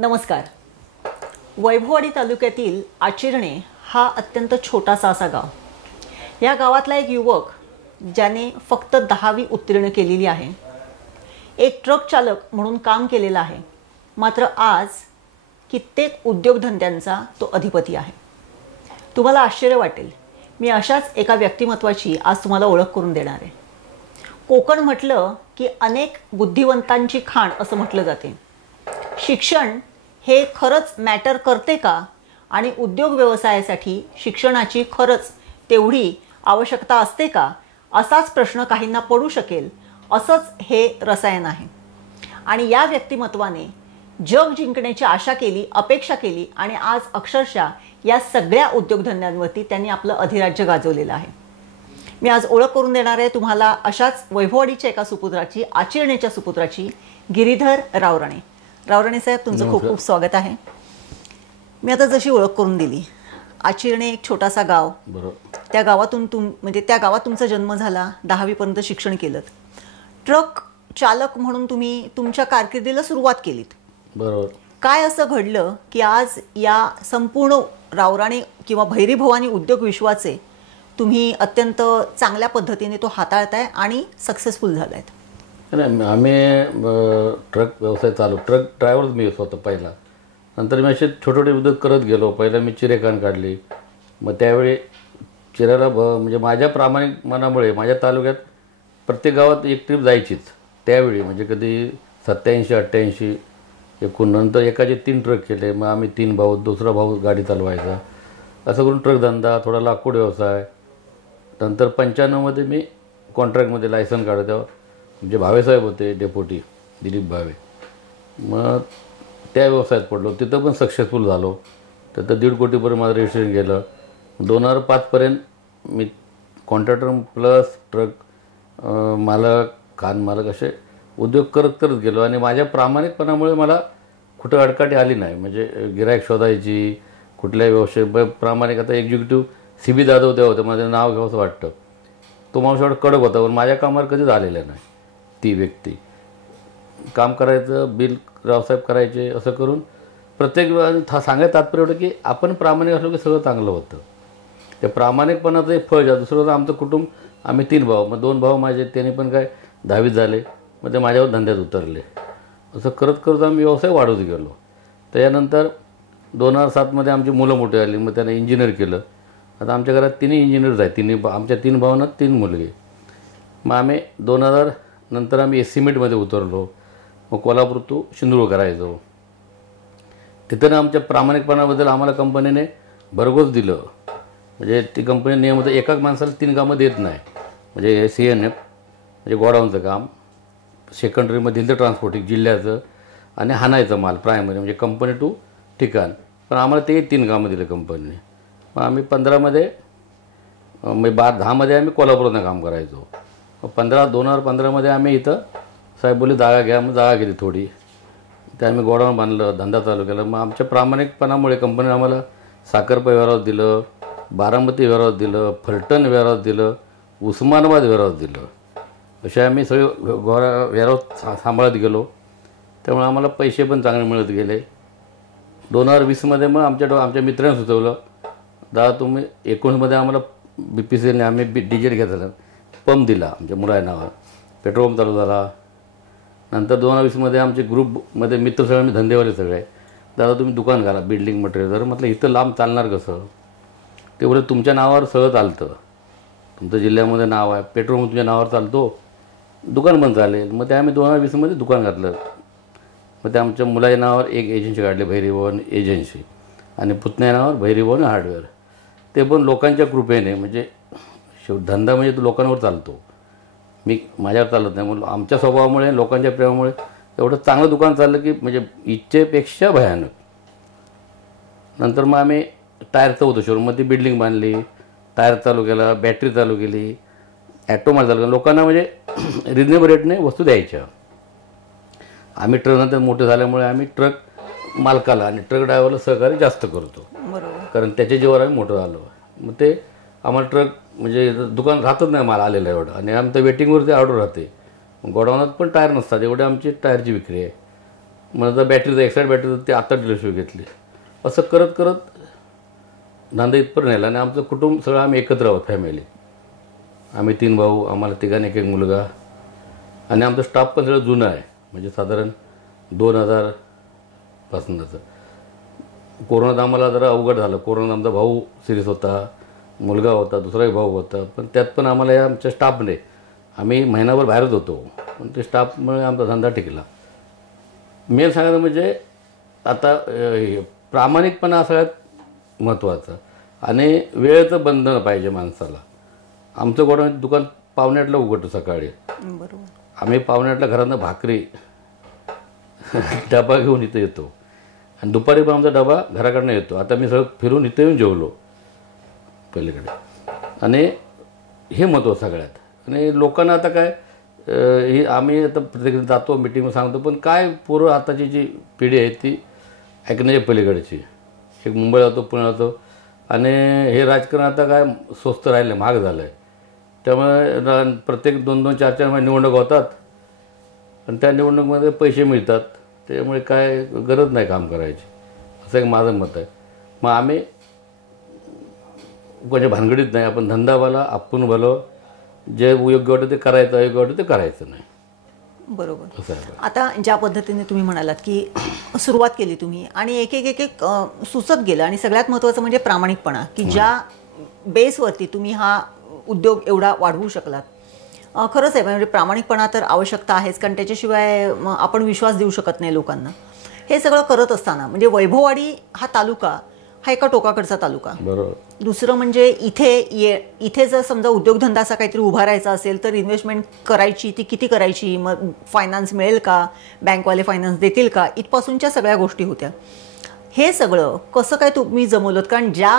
नमस्कार. वैभववाडी तालुक्यातील आचिर्णे हा अत्यंत छोटासा असा गाव. या गावातला एक युवक ज्याने फक्त 10वी उत्तीर्ण केलेली आहे, एक ट्रक चालक म्हणून काम केलेलं आहे, मात्र आज कित्येक उद्योगधंद्यांचा तो अधिपती आहे. तुम्हाला आश्चर्य वाटेल, मी अशाच एका व्यक्तिमत्वाची आज तुम्हाला ओळख करून देणार आहे. कोकण म्हटलं की अनेक बुद्धिवंतांची खाण असं म्हटलं जाते. शिक्षण हे खरंच मॅटर करते का आणि उद्योग व्यवसायासाठी शिक्षणाची खरंच तेवढी आवश्यकता असते का, असाच प्रश्न काहींना पडू शकेल. असंच हे रसायन आहे. आणि या व्यक्तिमत्वाने जग जिंकण्याची आशा केली, अपेक्षा केली आणि आज अक्षरशः या सगळ्या उद्योगधंद्यांवरती त्यांनी आपलं अधिराज्य गाजवलेलं आहे. मी आज ओळख करून देणार आहे तुम्हाला अशाच वैभववाडीच्या एका सुपुत्राची, आचिर्णेच्या सुपुत्राची, गिरीधर रावराणे. रावराणे साहेब, तुमचं खूप खूप स्वागत आहे. मी आता जशी ओळख करून दिली, आचिर्णे एक छोटासा गाव, त्या गावातून म्हणजे त्या गावात तुमचा जन्म झाला, 10वी पर्यंत शिक्षण केलं, ट्रक चालक म्हणून तुम्ही तुमच्या कारकिर्दीला सुरुवात केलीत. बरोबर. काय असं घडलं की आज या संपूर्ण रावराणे किंवा भैरी भवानी उद्योग विश्वाचे तुम्ही अत्यंत चांगल्या पद्धतीने तो हाताळताय आणि सक्सेसफुल झालायत? नाही, आम्ही ट्रक व्यवसाय ट्रक ड्रायव्हरच मी स्वतः पहिला. नंतर मी असे छोटे छोटे उद्योग करत गेलो. पहिला मी चिरेखान काढली. मग त्यावेळी चिऱ्याला म्हणजे माझ्या प्रामाणिक मनामुळे माझ्या तालुक्यात प्रत्येक गावात एक ट्रिप जायचीच त्यावेळी. म्हणजे कधी 87-88 एकूण. नंतर एकाचे 3 ट्रक केले. मग आम्ही 3 भाऊ, दुसरा भाऊ गाडी चालवायचा. असं करून ट्रक धंदा, थोडा लाकूड व्यवसाय. नंतर 95मध्ये मी कॉन्ट्रॅक्टमध्ये लायसन काढलं. तेव्हा म्हणजे भावेसाहेब होते डेपोटी, दिलीप भावे. मग त्या व्यवसायात पडलो. तिथं पण सक्सेसफुल झालो. तिथं 1.5 कोटीपर्यंत माझं रजिस्ट्रेशन केलं. 2005पर्यंत मी कॉन्ट्रॅक्टर प्लस ट्रक मालक, खान मालक असे उद्योग करत करत गेलो. आणि माझ्या प्रामाणिकपणामुळे मला कुठं अडकाठी आली नाही. म्हणजे गिराईक शोधायची, कुठल्याही व्यवसाय प्रामाणिक. आता एक्झिक्युटिव्ह CB जाधव तेव्हा होते, माझं नाव घ्यावं असं वाटतं. तो माणूस एवढा कडक होता, पण माझ्या कामावर कधीच आलेला नाही. ती व्यक्ती काम करायचं, बिल रावसाहेब करायचे, असं करून प्रत्येक सांगायचं तात्पर्य एवढं की आपण प्रामाणिक असलो की सगळं चांगलं होतं. त्या प्रामाणिकपणाचं एक फळ दुसरं होतं आमचं कुटुंब. आम्ही 3 भाऊ. मग 2 भाऊ माझे, त्यांनी पण काय 10वीत झाले. मग ते माझ्यावर धंद्यात उतरले. असं करत करत आम्ही व्यवसाय वाढवत गेलो. त्यानंतर 2007मध्ये आमची मुलं मोठी आली. मग त्याने इंजिनियर केलं. आता आमच्या घरात 3 इंजिनियर्स आहेत. आमच्या 3 भावांना 3 मुलगे. मग आम्ही 2000 नंतर आम्ही एस्टिमेटमध्ये उतरलो. मग कोल्हापूर टू सिंधुदुर्ग करायचो. तिथं आमच्या प्रामाणिकपणाबद्दल आम्हाला कंपनीने भरघोस दिलं. म्हणजे ती कंपनी नियम होतं, एकाच माणसाला 3 कामं देत नाही. म्हणजे CNF म्हणजे गोडाऊनचं काम, सेकंडरीमध्ये दिलं ट्रान्सपोर्टिंग जिल्ह्याचं, आणि हाणायचं माल प्रायमरी म्हणजे कंपनी टू ठिकाण. पण आम्हाला ते 3 कामं दिलं कंपनीने. मग आम्ही 15मध्ये म्हणजे 10मध्ये आम्ही कोल्हापूरनं काम करायचो. 2015मध्ये आम्ही इथं साहेब बोलले जागा घ्या. मग जागा घेतली थोडी. ते आम्ही गोडाऊन बांधलं, धंदा चालू केला. मग आमच्या प्रामाणिकपणामुळे कंपनीने आम्हाला साखरपा वेअरहाऊस दिलं, बारामती वेअरहाऊस दिलं, फलटण वेअरहाऊस दिलं, उस्मानाबाद वेअरहाऊस दिलं. असे आम्ही सगळे वेअरहाऊस सांभाळत गेलो. त्यामुळे आम्हाला पैसे पण चांगले मिळत गेले. 2020मध्ये मग आमच्या मित्रांनी सुचवलं, दादा तुम्ही 19मध्ये आम्हाला BPCLने आम्ही डिझेल घेतला, पंप दिला आमच्या मुलाच्या नावावर, पेट्रोल पंप चालू झाला. नंतर 2020मध्ये आमचे ग्रुपमध्ये मित्र सगळे, आम्ही धंदेवाले सगळे, दादा तुम्ही दुकान घाला बिल्डिंग मटेरियल. तर म्हटलं इथं लांब चालणार कसं? ते बोलले तुमच्या नावावर सगळं चालतं, तुमचं जिल्ह्यामध्ये नाव आहे, पेट्रोल पंप तुमच्या नावावर चालतो, दुकान पण चालेल. मग ते आम्ही 2020मध्ये दुकान घातलं. मग ते आमच्या मुलाच्या नावावर एक एजन्सी काढली, भैरीभवन एजन्सी, आणि पुतण्या नावावर भैरीभवन हार्डवेअर. ते पण लोकांच्या कृपेने. म्हणजे धंदा म्हणजे तो लोकांवर चालतो, मी माझ्यावर चालत नाही. म्हणून आमच्या स्वभावामुळे, लोकांच्या प्रेमामुळे एवढं चांगलं दुकान चाललं की म्हणजे इच्छेपेक्षा भयानक. नंतर मग आम्ही टायरचं होतं शोरूम, मग ती बिल्डिंग बांधली, टायर चालू केला, बॅटरी चालू केली, ॲटोमाल चालू केला. लोकांना म्हणजे रिजनेबल रेटने वस्तू द्यायच्या. आम्ही ट्रकनंतर मोठे झाल्यामुळे आम्ही ट्रक मालकाला आणि ट्रक ड्रायव्हरला सहकार्य जास्त करतो, कारण त्याच्या जीवावर आम्ही मोठं झालो. मग ते आम्हाला ट्रक म्हणजे दुकान राहतच नाही माल आलेलं एवढं. आणि आमचं वेटिंगवरती ऑर्डर राहते. गोडाऊनात पण टायर नसतात, एवढे आमची टायरची विक्री आहे. मग आता बॅटरीचं एक्साईड बॅटरीचं ते आता डीलरशिप घेतली. असं करत करत धंदा इथपर्यंत नेला. आणि आमचं कुटुंब सगळं आम्ही एकत्र आहोत, फॅमिली. आम्ही 3 भाऊ, आम्हाला तिघांनी एक मुलगा. आणि आमचं स्टाफ पण सगळं जुनं आहे, म्हणजे साधारण 2000 पासूनचं. कोरोनात आम्हाला जरा अवघड झालं. कोरोनात आमचा भाऊ सिरियस होता, मुलगा होता, दुसराही भाऊ होता. पण त्यात पण आम्हाला या आमच्या स्टाफने, आम्ही महिनाभर बाहेरच होतो, पण ते स्टाफमुळे आमचा धंदा टिकला. मेन सांगायचं म्हणजे आता प्रामाणिकपणा सगळ्यात महत्त्वाचा. आणि वेळेचं बंधन पाहिजे माणसाला. आमचं गोडाऊन दुकान 7:45ला उघडतो सकाळी. बरोबर. आम्ही 7:45ला घरातनं भाकरी डबा घेऊन इथं येतो. आणि दुपारी पण आमचा डबा घराकडनं येतो. आता मी सगळं फिरून इथं येऊन जेवलो पलीकडे. आणि हे महत्त्व सगळ्यात. आणि लोकांना आता काय, ही आम्ही आता प्रत्येक जातो, मिटिंग सांगतो, पण काय पोरं आताची जी पिढी आहे ती ऐकण्याच्या पलीकडची. एक मुंबई जातो, पुणे जातो. आणि हे राजकारण आता काय स्वस्त राहिलं, महाग झालं आहे. त्यामुळे प्रत्येक 2-2, 4-4 महिने निवडणूक होतात. आणि त्या निवडणुकीमध्ये पैसे मिळतात. त्यामुळे काय गरज नाही काम करायची, असं एक माझं मत आहे. मग आम्ही कोणाच्या भानगडीत नाही. आपण धंदावाला, आपण भलं, जे योग्य वाटतं ते करायचं, अयोग्य वाटतं ते करायचं नाही. बरोबर. असं आहे. आता ज्या पद्धतीने तुम्ही म्हणालात की सुरुवात केली तुम्ही आणि एक एक एक एक सुचत गेलं. आणि सगळ्यात महत्त्वाचं म्हणजे प्रामाणिकपणा, की ज्या बेसवरती तुम्ही हा उद्योग एवढा वाढवू शकलात. खरंच आहे, म्हणजे प्रामाणिकपणा तर आवश्यकता आहेच, कारण त्याच्याशिवाय आपण विश्वास देऊ शकत नाही लोकांना. हे सगळं करत असताना म्हणजे वैभववाडी हा तालुका हा एका टोकाकडचा तालुका. बरोबर. दुसरं म्हणजे इथे जर समजा उद्योगधंदा असा काहीतरी उभारायचा असेल तर इन्व्हेस्टमेंट करायची, ती किती करायची, मग फायनान्स मिळेल का, बँकवाले फायनान्स देतील का, इथपासूनच्या सगळ्या गोष्टी होत्या. हे सगळं कसं काय तुम्ही जमवलं? कारण ज्या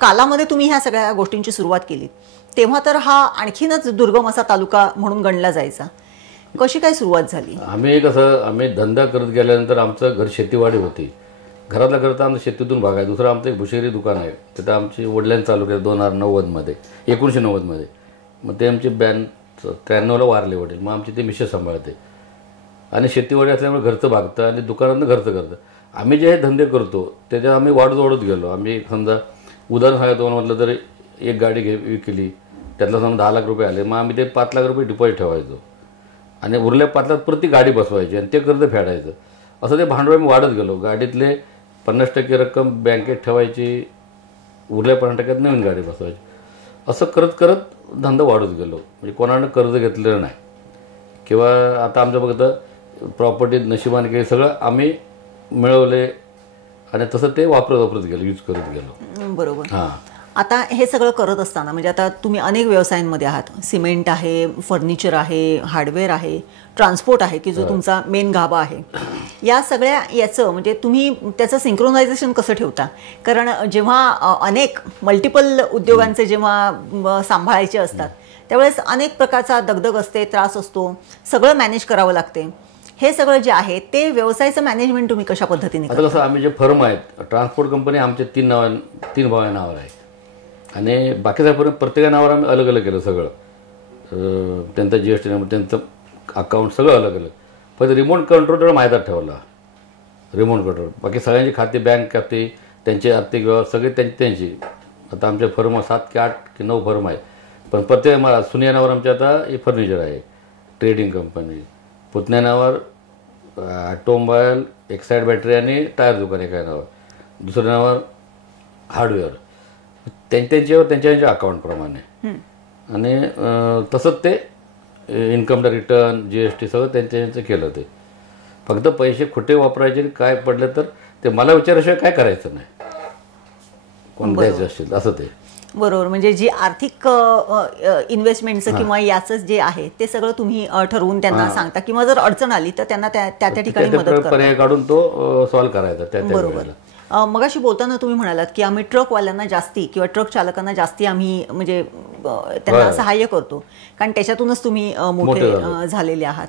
कालामध्ये तुम्ही ह्या सगळ्या गोष्टींची सुरुवात केली तेव्हा तर हा आणखीनच दुर्गम असा तालुका म्हणून गणला जायचा. कशी काय सुरुवात झाली? आम्ही धंदा करत गेल्यानंतर आमचं घर शेतीवाडी होती. घरातल्या करता आमचं शेतीतून भाग आहे. दुसरं आमचं एक भुशेरी दुकान आहे. तिथं आमची वडिलांनी चालू केलं 2090मध्ये, 1990मध्ये. मग ते आमचे 93ला वारले वडील. मग आमची ते मिसेस सांभाळते. आणि शेतीवाडी असल्यामुळे घरचं भागतं आणि दुकानातनं घरचं करतं. आम्ही जे हे धंदे करतो त्याच्यात आम्ही वाढत गेलो. आम्ही समजा उदाहरण सांगायचं म्हटलं तर एक गाडी विकली, त्यातला समजा 10 लाख रुपये आले. मग आम्ही ते 5 लाख रुपये डिपॉझिट ठेवायचो आणि उरल्या 5 लाख प्रति गाडी बसवायची आणि ते कर्ज फेडायचं. असं ते भांडवल आम्ही वाढत गेलो. गाडीतले 50% रक्कम बँकेत ठेवायची, उरल्या 50% नवीन गाडी बसवायची. असं करत करत धंदा वाढत गेलो. म्हणजे कोणानं कर्ज घेतलेलं नाही किंवा आता आमचं बघतं प्रॉपर्टी नशिबाने काही सगळं आम्ही मिळवले आणि तसं ते वापरत गेलो, यूज करत गेलो. बरोबर. हां. आता हे सगळं करत असताना म्हणजे आता तुम्ही अनेक व्यवसायांमध्ये आहात. सिमेंट आहे, फर्निचर आहे, हार्डवेअर आहे, ट्रान्सपोर्ट आहे की जो तुमचा मेन गाभा आहे. या सगळ्या याचं म्हणजे तुम्ही त्याचं सिंक्रोनायझेशन कसं ठेवता? कारण जेव्हा अनेक मल्टिपल उद्योगांचे जेव्हा सांभाळायचे असतात त्यावेळेस अनेक प्रकारचा दगदग असते, त्रास असतो, सगळं मॅनेज करावं लागते. हे सगळं जे आहे ते व्यवसायाचं मॅनेजमेंट तुम्ही कशा पद्धतीने आता कसं आम्ही जे फर्म आहेत, ट्रान्सपोर्ट कंपनी आमच्या 3 भावांच्या नावावर आहे आणि बाकीच्या फर्म प्रत्येका नावावर आम्ही अलग अलग केलं सगळं. त्यांचा GST नंबर, त्यांचं अकाउंट सगळं अलग अलग. फक्त रिमोट कंट्रोल तेवढा माझ्या हातात ठेवला, रिमोट कंट्रोल. बाकी सगळ्यांची खाते, बँक खाते, त्यांचे आर्थिक व्यवहार सगळे त्यांची. आता आमच्या फर्म 7 की 8 की 9 फर्म आहे. पण प्रत्येक मला सुनिया नावावर आमच्या आता हे फर्निचर आहे, ट्रेडिंग कंपनी. पुतण्या नावावर ऑटोमोबाईल, एक्साईड बॅटरी आणि टायर दुकान एका नावावर. दुसऱ्या नावावर हार्डवेअर. त्यांच्या अकाउंटप्रमाणे. आणि तसंच ते इन्कमचा रिटर्न, GST सगळं त्यांचं केलं. ते फक्त पैसे खोटे वापरायचे, काय पडलं तर ते मला विचाराशिवाय काय करायचं नाही, कोण द्यायचं असेल असं ते. बरोबर. म्हणजे जी आर्थिक इन्व्हेस्टमेंटचं किंवा याचं जे आहे ते सगळं तुम्ही ठरवून त्यांना सांगता किंवा जर अडचण आली तर त्यांना त्या ठिकाणी मदत करता, पर्याय काढून तो सॉल्व्ह करायचा. बरोबर. मगाशी बोलताना तुम्ही म्हणालात की आम्ही ट्रकवाल्यांना जास्ती किंवा ट्रक चालकांना जास्ती आम्ही म्हणजे त्यांना सहाय्य करतो कारण त्याच्यातूनच तुम्ही मोठे झालेले आहात.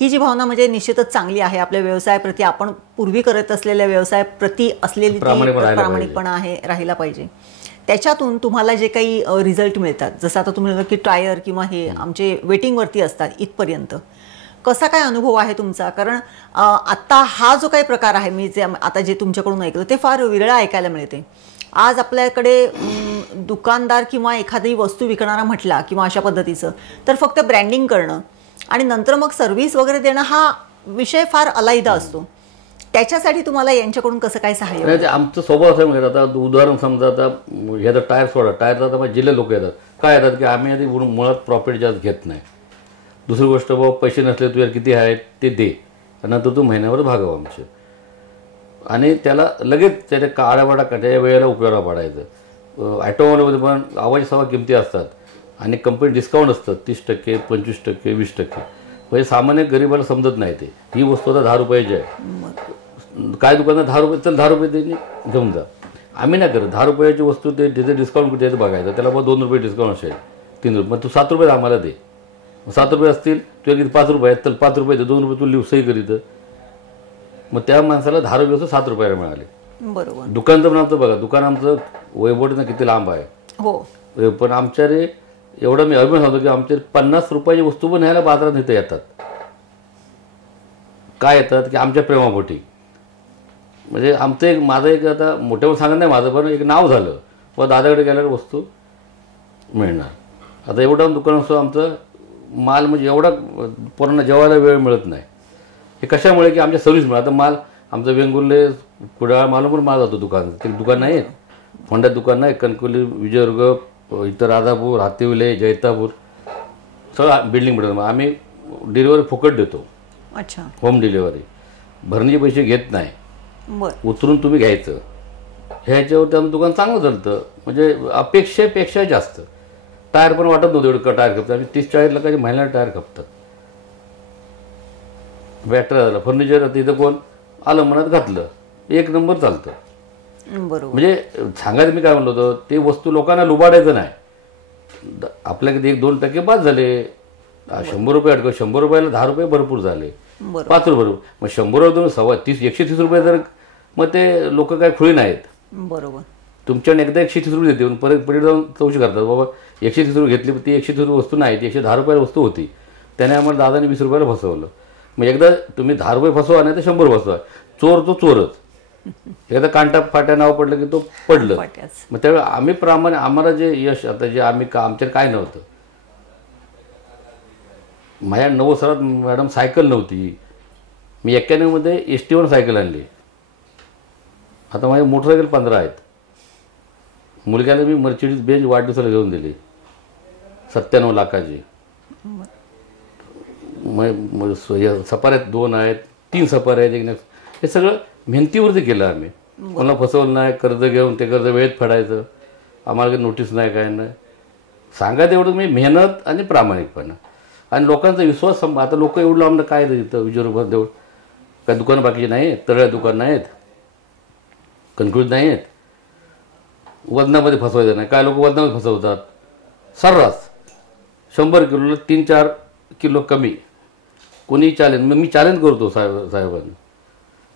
ही जी भावना म्हणजे निश्चितच चांगली आहे. आपल्या व्यवसायाप्रती, आपण पूर्वी करत असलेल्या व्यवसायाप्रती असलेली प्रामाणिकपणा आहे, राहिला पाहिजे. त्याच्यातून तुम्हाला जे काही रिझल्ट मिळतात, जसं आता तुम्ही की टायर किंवा हे आमचे वेटिंगवरती असतात इथपर्यंत, कसा काय अनुभव आहे तुमचा? कारण आत्ता हा जो काही प्रकार आहे, मी जे आता जे तुमच्याकडून ऐकलं ते फार विरळ ऐकायला मिळते. आज आपल्याकडे दुकानदार किंवा एखादी वस्तू विकणारा म्हटला किंवा अशा पद्धतीचं, तर फक्त ब्रँडिंग करणं आणि नंतर मग सर्व्हिस वगैरे देणं हा विषय फार अलायदा असतो. त्याच्यासाठी तुम्हाला यांच्याकडून कसं काय सहाय्य? आमचं स्वभाव असं म्हणजे आता उदाहरण समजा, आता ह्याचा टायर सोडा, टायरचा आता जिल्हे लोक येतात, काय येतात की आम्ही आधी मुळात प्रॉफिट जास्त घेत नाही. दुसरी गोष्ट बाबा पैसे नसले तुझ्या किती आहेत ते दे, नंतर तू महिन्यावर भागव आमचे, आणि त्याला लगेच त्याच्या काळ्यावाडा त्याच्या वेळेला उपयोगाला पडायचं. ॲटोमध्ये पण आवाज सवा किमती असतात आणि कंपनी डिस्काउंट असतं 30%, 25%, 20%. म्हणजे सामान्य गरिबाला समजत नाही ते. ही वस्तू आता 10 रुपयाची आहे, काय दुकानात 10 रुपये, चल 10 रुपये त्यांनी घेऊन जा. आम्ही नाही करत. 10 रुपयाची वस्तू ते तिथे डिस्काउंट कुठे येतं बघायचं, त्याला मग 2 रुपये डिस्काउंट असेल, 3 रुपये, मग तू 7 रुपये आम्हाला दे. 7 रुपये असतील तुझ्या किती 5 रुपये आहेत, तर 5 रुपये दे, 2 रुपये तू सही करीत. मग त्या माणसाला 10 रुपये असं 7 रुपयाला मिळाले. बरोबर. दुकानचं पण आमचं बघा, दुकान आमचं वैभवटीनं किती लांब आहे. हो, पण आमच्या रे एवढं मी अभिमान होतो की आमचे 50 रुपयाची वस्तू पण न्यायला बाजारात इथं येतात. काय येतात की आमच्या प्रेमापोटी. म्हणजे आमचं एक, माझं एक, आता मोठ्यावर सांगत नाही माझं, पण एक नाव झालं व दादाकडे गेल्यावर वस्तू मिळणार. आता एवढं दुकान असतो आमचं, माल म्हणजे एवढा पूर्ण जेवायला वेळ मिळत नाही. हे कशामुळे की आमच्या सर्व्हिस मिळत. आता माल आमचं वेंगुर्ले कुडाळ माल पण माल जातो दुकान, ते दुकान नाही, फोंड्यात दुकान नाही, कणकवली, विजयदुर्ग, इथं राधापूर, हातीविले, जैतापूर सगळं बिल्डिंग मिळतं. आम्ही डिलिव्हरी फुकट देतो. अच्छा. होम डिलिव्हरी, भरणीचे पैसे घेत नाही, बरं, उतरून तुम्ही घ्यायचं. ह्याच्यावर आमचं दुकान चांगलं चालतं, म्हणजे अपेक्षेपेक्षा जास्त. टायर पण वाटत नव्हतं एवढं टायर खपतं, आणि 30-40 लाखाचे महिन्याला टायर खपतात. बॅटरी झालं, फर्निचर आता इथं कोण आलं मनात घातलं, 1 नंबर चालतं. बरोबर. म्हणजे सांगायचं मी काय म्हणलो होतो, ते वस्तू लोकांना लुबाडायचं नाही. आपल्याकडे 1-2% बाद झाले. 100 रुपये अडकव, 100 रुपयाला 10 रुपये भरपूर झाले, 5 रुपये. मग 100 रुपये 130 रुपये जर, मग ते लोक काय खुळी नाहीत. बरोबर. तुमच्याकडे एकदा 130 रुपये देते, परत पुढे जाऊन चौशी करतात, बाबा 130 रुपये घेतली, ती 130 रुपये वस्तू नाही, ती 110 रुपयाला वस्तू होती, त्याने आम्हाला दादाने 20 रुपयाला फसवलं. मग एकदा तुम्ही 10 रुपये फसवा नाही तर 100 फसवा, चोर तो चोरच. एकदा कांटा फाट्या नाव पडलं की तो पडलं. मग त्यावेळी आम्ही प्रामाणिक, आम्हाला जे यश, आता जे आम्ही आमच्याकडे काय नव्हतं. माझ्या 9 सालात मॅडम सायकल नव्हती. मी 91 मध्ये ST1 सायकल आणली. आता माझी मोटरसायकल 15 आहेत. मुलग्याला मी मर्सिडीज बेंज वाढदिवसाला घेऊन दिली 97 लाखाची. मग सफाऱ्यात 2 आहेत, 3 सफाऱ्या आहेत, 1 नेक्स्ट. हे सगळं मेहनतीवरती केलं आम्ही. मला फसवलं नाही. कर्ज घेऊन ते कर्ज वेळेत फेडायचं, आम्हाला काही नोटीस नाही, काय नाही. सांगायचं एवढं मी, मेहनत आणि प्रामाणिकपणा आणि लोकांचा विश्वास. आता लोक एवढं लांब काय इथं विजयरुग्ण देऊळ, काय दुकानं बाकीची नाही आहेत, तळ्या दुकान नाहीत, कणकुळीत नाही आहेत. वजनामध्ये फसवायचं नाही. काय लोक वजनामध्ये फसवतात सर्रास. 100 किलोला 3-4 किलो कमी कोणी चॅलेंज. मग मी चॅलेंज करतो साहेबांना.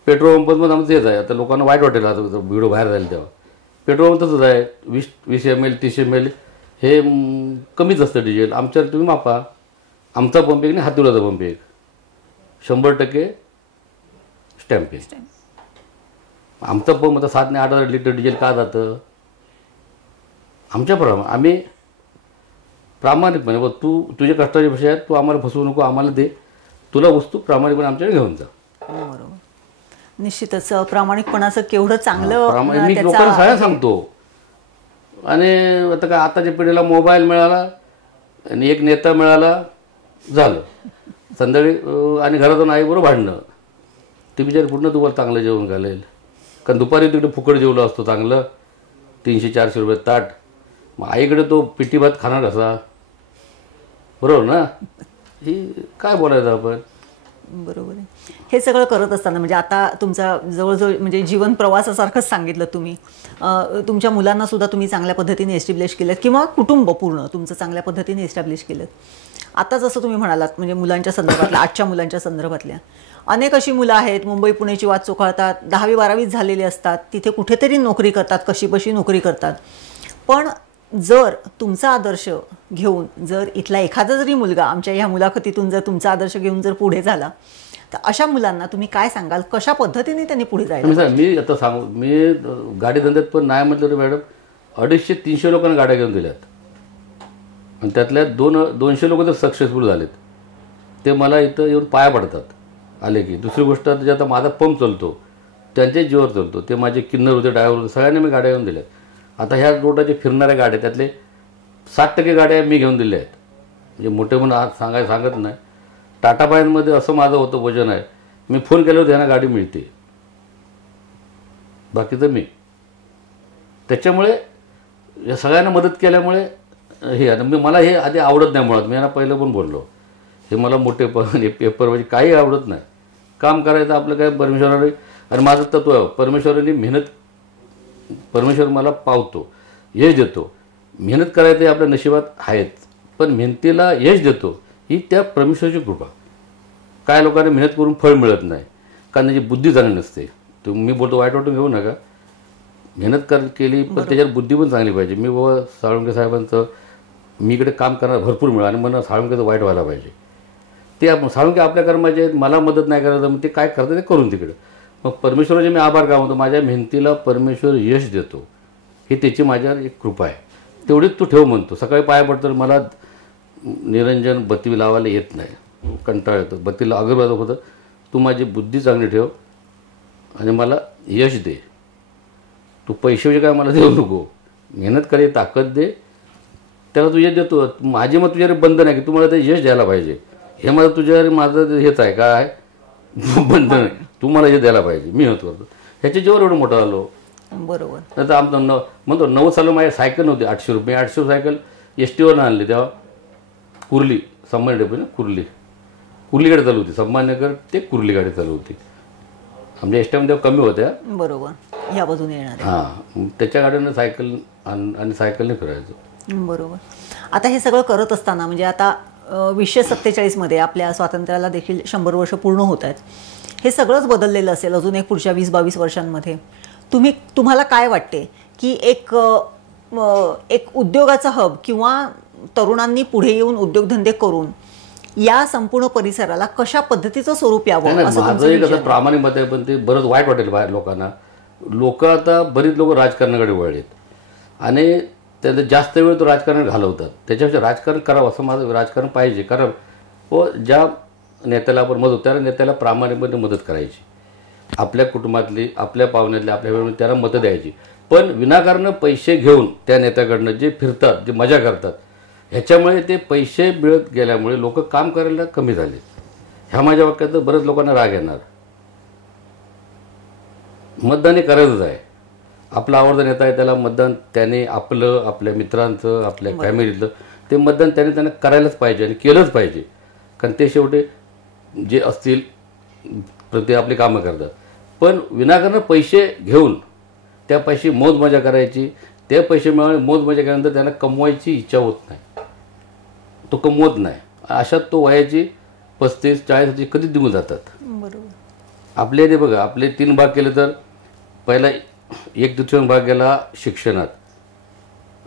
पेट्रोल पंपमध्ये आमचं तेच आहे. आता लोकांना वाईट वाटेल, आता व्हिडिओ बाहेर जाईल तेव्हा. पेट्रोल पंप तसंच आहे, 20 ml 30 ml हे कमीच असतं डिझेल. आमच्या तुम्ही मापा, आमचा पंप एक नाही, हातुलाचा पंप एक, 100% स्टॅम्पिंग. आमचा पंप आता 7 ते 8 लिटर डिझेल का जातं? आमच्याप्रमाणे आम्ही प्रामाणिकपणे, व तू तुझ्या कष्टाचे पैसे आहेत, तू आम्हाला फसवू नको, आम्हाला दे, तुला वस्तू प्रामाणिकपणे आमच्याकडे घेऊन जा. बरोबर. निश्चितच प्रामाणिकपणाचं केवढं चांगलं मी लोकांना सगळ्या सांगतो. आणि आता काय, आताच्या पिढीला मोबाईल मिळाला आणि एक नेता मिळाला, झालं संध्याकाळी, आणि घरातून आईबरोबर भांडणं. ती बिचारी पूर्ण तुम्हाला चांगलं जेवण घालेल, कारण दुपारी तिकडे फुकट जेवलं असतो चांगलं, 300-400 रुपये ताट. मग आईकडे तो पिठी भात खाणार कसा? बरोबर ना? ही काय बोलायचं आपण. बरोबर आहे. हे सगळं करत असताना, म्हणजे आता तुमचा जवळजवळ म्हणजे जीवन प्रवासासारखंच सांगितलं तुम्ही. तुमच्या मुलांना सुद्धा तुम्ही चांगल्या पद्धतीने एस्टॅब्लिश केलं, किंवा कुटुंब पूर्ण तुमचं चांगल्या पद्धतीने एस्टॅब्लिश केलं. आता जसं तुम्ही म्हणालात, म्हणजे मुलांच्या संदर्भातल्या, आजच्या मुलांच्या संदर्भातल्या अनेक अशी मुलं आहेत, मुंबई पुण्याची वाट चोखाळतात, 10वी 12वी झालेली असतात, तिथे कुठेतरी नोकरी करतात, कशीबशी नोकरी करतात, पण जर तुमचा आदर्श घेऊन जर इथला एखादा जरी मुलगा आमच्या ह्या मुलाखतीतून जर तुमचा आदर्श घेऊन जर पुढे झाला तर अशा मुलांना तुम्ही काय सांगाल, कशा पद्धतीने त्यांनी पुढे जायला? मी आता सांगू, मी गाडी धंद्यात पण नाही म्हटलं तर मॅडम 250-300 लोकांना गाड्या घेऊन दिल्यात आणि त्यातल्या 200 लोक तर सक्सेसफुल झालेत. ते मला इथं येऊन पाया पडतात आले की. दुसरी गोष्ट जे आता माझा पंप चालतो त्यांच्या जीवावर चालतो, ते माझे किन्नर होते, ड्रायव्हर होते, सगळ्यांनी मी गाड्या घेऊन दिल्यात. आता ह्या रोडाचे फिरणाऱ्या गाड्या त्यातले 60% गाड्या मी घेऊन दिल्या आहेत. म्हणजे मोठे म्हणून आज सांगत नाही. टाटा पायांमध्ये असं माझं होतं वजन आहे, मी फोन केल्यावर त्यांना गाडी मिळते, बाकीचं मी. त्याच्यामुळे या सगळ्यांना मदत केल्यामुळे हे आता मला हे आधी आवडत नाही. मुळात मी यांना पहिलं पण बोललो, हे मला मोठे पण पेपर म्हणजे काही आवडत नाही. काम करायचं आपलं काय परमेश्वराने. आणि माझं तत्व आहे, परमेश्वराने मेहनत, परमेश्वर मला पावतो, यश देतो. मेहनत करायचं हे आपल्या नशिबात आहेच, पण मेहनतीला यश देतो ही त्या परमेश्वराची कृपा. काय लोकांना मेहनत करून फळ मिळत नाही कारण त्याची बुद्धी चांगली नसते. मी बोलतो वाईट वाटून घेऊ नका, मेहनत केली पण त्याच्यावर बुद्धी पण चांगली पाहिजे. मी बाबा साळुंके साहेबांचं मी इकडे काम करणार भरपूर मिळालं आणि मला साळुंकेचं वाईट व्हायला पाहिजे. ते साळुंके आपल्या कर्माचे आहेत, मला मदत नाही करायचं, मग ते काय करतं ते करून तिकडे. मग परमेश्वराचे मी आभार का म्हणतो, माझ्या मेहनतीला परमेश्वर यश देतो, ही त्याची माझ्यावर एक कृपा आहे. तेवढीच तू ठेव म्हणतो. सकाळी पाया पडतं, मला निरंजन बत्ती लावायला येत नाही, कंटाळा येतो, बत्तीला अगरबत्ती होतं. तू माझी बुद्धी चांगली ठेव आणि मला यश दे. तू पैसे वगैरे काय मला देऊ नको, मेहनत करे, ताकद दे, त्याला तू यश देतो. माझे मग तुझ्यावर बंधन आहे की तू मला ते यश द्यायला पाहिजे. हे मला तुझ्यावर माझं हेच आहे काय बंधन आहे, तू मला हे द्यायला पाहिजे, मी होत करतो. ह्याच्या जेव्हा एवढं मोठं झालो. बरोबर. नाही तर आमचं म्हणतो 90 साली माझ्या सायकल नव्हती, 800 रुपये 800 सायकल STवर आणली. तेव्हा कुर्ली संभाजी डेपो ना, कुर्ली गाडी चालू होती, संभाजीनगर ते कुर्ली गाडी चालू होती. आमच्या एसटीमध्ये कमी होत्या. बरोबर. ह्या बाजूने येणार. हां, त्याच्या गाडीनं सायकल आणि सायकलने फिरायचं. बरोबर. आता हे सगळं करत असताना म्हणजे आता 1947मध्ये आपल्या स्वातंत्र्याला देखील 100 वर्ष पूर्ण होत आहेत. हे सगळंच बदललेलं असेल अजून एक पुढच्या 20-22 वर्षांमध्ये. तुम्हाला काय वाटते की एक उद्योगाचा हब किंवा तरुणांनी पुढे येऊन उद्योगधंदे करून या संपूर्ण परिसराला कशा पद्धतीचं स्वरूप यावं असं माझं एक असं प्रामाणिक मत आहे, पण ते बरंच वाईट वाटेल बाहेर लोकांना. आता बरीच लोक राजकारणाकडे वळलेत आणि त्याला जास्त वेळ तो राजकारण घालवतात. त्याच्यापेक्षा राजकारण करावं असं माझं, राजकारण पाहिजे. कारण व ज्या नेत्याला आपण मदत, त्या नेत्याला प्रामाणिकपणे मदत करायची, आपल्या कुटुंबातली, आपल्या पाहुण्यातली, आपल्या वेळेला त्याला मतं द्यायची. पण विनाकारण पैसे घेऊन त्या नेत्याकडनं जे फिरतात, जे मजा करतात, ह्याच्यामुळे ते पैसे मिळत गेल्यामुळे लोक काम करायला कमी झाले. ह्या माझ्या वाक्यात बरेच लोकांना राग येणार. मतदान हे करायचंच आहे. आपला आवडता नेता आहे त्याला मतदान त्याने आपलं, आपल्या मित्रांचं, आपल्या फॅमिलीतलं ते मतदान त्यांना करायलाच पाहिजे आणि केलंच पाहिजे. कारण ते शेवटी जे असतील प्रति आपली कामं करतात. पण विनाकारण पैसे घेऊन त्या पैसे मौज मजा करायची, ते पैसे मिळाले मौज मजा केल्यानंतर त्यांना कमवायची इच्छा होत नाही, तो कमवत नाही. अशात तो वयाची 35-40 कधी निघून जातात. बरोबर. आपले ते बघा, आपले 3 भाग केले तर पहिला 1/3 भाग गेला शिक्षणात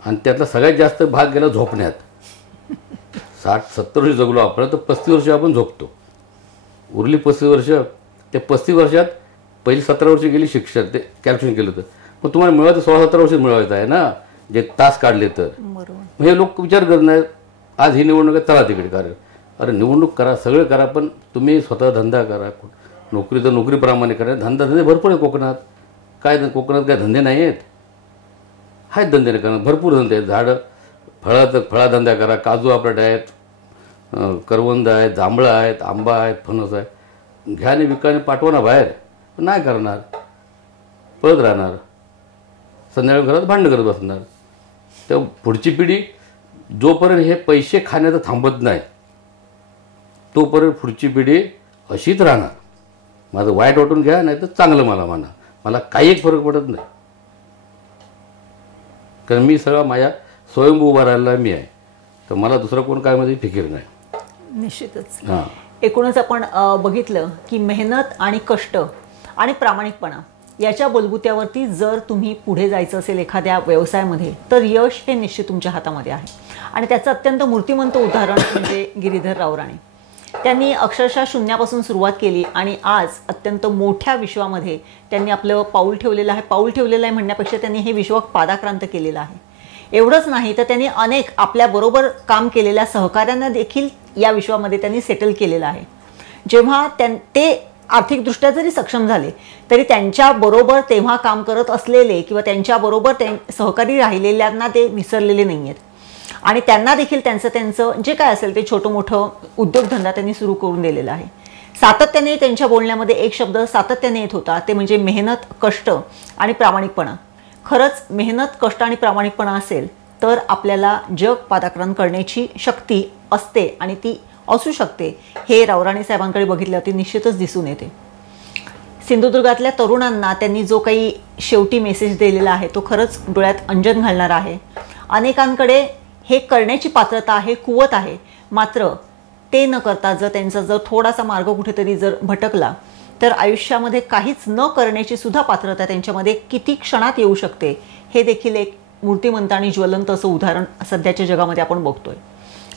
आणि त्यातला सगळ्यात जास्त भाग गेला झोपण्यात. 60-70 वर्ष जगलो आपण, तर 35 वर्ष आपण झोपतो. उरली 35 वर्ष. त्या 35 वर्षात पहिली 17 वर्ष गेली शिक्षण, ते कॅल्क्युलेशन केलं तर मग तुम्हाला मिळवायचं 16-17 वर्ष मिळवायचं आहे ना, जे तास काढले तर. बरोबर. हे लोक विचार करत नाहीत. आज ही निवडणूक आहे, चला तिकडे करा. अरे निवडणूक करा, सगळं करा, पण तुम्ही स्वतः धंदा करा. नोकरी तर नोकरीप्रमाणे करा. धंदे भरपूर आहे कोकणात. काय कोकणात काय धंदे नाही आहेत? आहेत धंदे नाही करणार, भरपूर धंदे आहेत. झाडं फळाधंदा करा. काजू आपल्या आहेत, करवंद आहेत, जांभळं आहेत, आंबा आहेत, फणस आहे. घ्याने विकाने पाठवा ना बाहेर. पण नाही करणार, पळत राहणार, संध्याकाळी घरात भांडण करत बसणार. त्या पुढची पिढी जोपर्यंत हे पैसे खाण्याचं थांबत नाही तोपर्यंत पुढची पिढी अशीच राहणार. माझं वाईट वाटून घ्या, नाही तर चांगलं मला म्हणा, मला काही एक फरक पडत नाही. कारण मी सगळा माझ्या स्वयंभू उभा राहिलेला मी आहे, तर मला दुसरं कोण काय मध्ये फिकीर नाही. निश्चितच. हां, एकूणच आपण बघितलं की मेहनत आणि कष्ट आणि प्रामाणिकपणा याच्या बलबुत्यावरती जर तुम्ही पुढे जायचं असेल एखाद्या व्यवसायामध्ये तर यश हे निश्चित तुमच्या हातामध्ये आहे. आणि त्याचं अत्यंत मूर्तिमंत उदाहरण म्हणजे गिरीधर रावराणे. त्यांनी अक्षरशः शून्यापासून सुरुवात केली आणि आज अत्यंत मोठ्या विश्वामध्ये त्यांनी आपलं पाऊल ठेवलेलं आहे. पाऊल ठेवलेलं आहे म्हणण्यापेक्षा त्यांनी हे विश्व पादाक्रांत केलेलं आहे. एवढंच नाही तर त्यांनी अनेक आपल्याबरोबर काम केलेल्या सहकाऱ्यांना देखील या विश्वामध्ये त्यांनी सेटल केलेलं आहे. जेव्हा ते आर्थिकदृष्ट्या जरी सक्षम झाले तरी त्यांच्याबरोबर तेव्हा काम करत असलेले किंवा त्यांच्याबरोबर सहकारी राहिलेल्यांना ते विसरलेले नाही आहेत. आणि त्यांना देखील त्यांचं जे काय असेल ते छोटं मोठं उद्योगधंदा त्यांनी सुरू करून दिलेला आहे. सातत्याने त्यांच्या बोलण्यामध्ये एक शब्द सातत्याने येत होता ते म्हणजे मेहनत, कष्ट आणि प्रामाणिकपणा. खरंच मेहनत, कष्ट आणि प्रामाणिकपणा असेल तर आपल्याला जग पादाक्रांत करण्याची शक्ती असते आणि ती असू शकते हे रावराणे साहेबांकडे बघितल्यावरती निश्चितच दिसून येते. सिंधुदुर्गातल्या तरुणांना त्यांनी जो काही शेवटी मेसेज दिलेला आहे तो खरंच डोळ्यात अंजन घालणारा आहे. अनेकांकडे हे करण्याची पात्रता आहे, कुवत आहे, मात्र ते न करता जर त्यांचा जर थोडासा मार्ग कुठेतरी जर भटकला तर आयुष्यामध्ये काहीच न करण्याची सुद्धा पात्रता त्यांच्यामध्ये किती क्षणात येऊ शकते हे देखील एक मूर्तिमंत आणि ज्वलंत असं उदाहरण सध्याच्या जगामध्ये आपण बघतोय.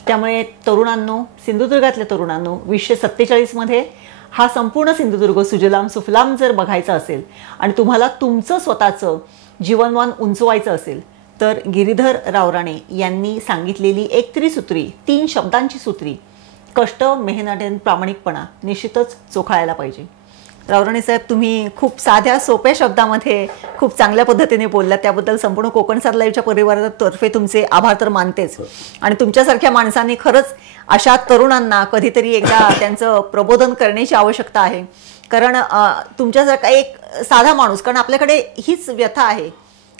त्यामुळे तरुणांनो, सिंधुदुर्गातल्या तरुणांनो, 2047मध्ये हा संपूर्ण सिंधुदुर्ग सुजलाम सुफलाम जर बघायचा असेल आणि तुम्हाला तुमचं स्वतःचं जीवनमान उंचवायचं असेल तर गिरीधर रावराणे यांनी सांगितलेली एक त्रिसूत्री, 3 शब्दांची सूत्री कष्ट, मेहनत आणि प्रामाणिकपणा निश्चितच चोखाळायला पाहिजे. रावराणे साहेब, तुम्ही खूप साध्या सोप्या शब्दामध्ये खूप चांगल्या पद्धतीने बोललात, त्याबद्दल संपूर्ण कोकणसार लाईव्हच्या परिवारातर्फे तुमचे आभार तर मानतेच. आणि तुमच्यासारख्या माणसांनी खरंच अशा तरुणांना कधीतरी एकदा त्यांचं प्रबोधन करण्याची आवश्यकता आहे. कारण तुमच्यासारखा एक साधा माणूस, कारण आपल्याकडे हीच व्यथा आहे,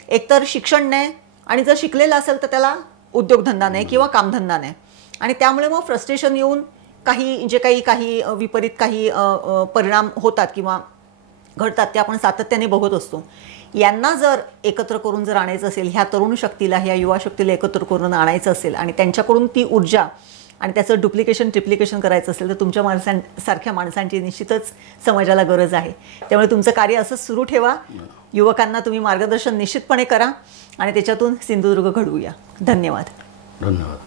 एकतर शिक्षण नाही आणि जर शिकलेला असेल तर त्याला उद्योगधंदा नाही किंवा कामधंदा नाही. आणि त्यामुळे मग फ्रस्ट्रेशन येऊन काही विपरीत काही परिणाम होतात किंवा घडतात ते आपण सातत्याने बघत असतो. यांना जर एकत्र करून जर आणायचं असेल, ह्या तरुण शक्तीला, ह्या युवा शक्तीला एकत्र करून आणायचं असेल आणि त्यांच्याकडून ती ऊर्जा आणि त्याचं डुप्लिकेशन ट्रिप्लिकेशन करायचं असेल तर तुमच्या सारख्या माणसांची निश्चितच समाजाला गरज आहे. त्यामुळे तुमचं कार्य असंच सुरू ठेवा. युवकांना तुम्ही मार्गदर्शन निश्चितपणे करा आणि त्याच्यातून सिंधुदुर्ग घडवूया. धन्यवाद. धन्यवाद.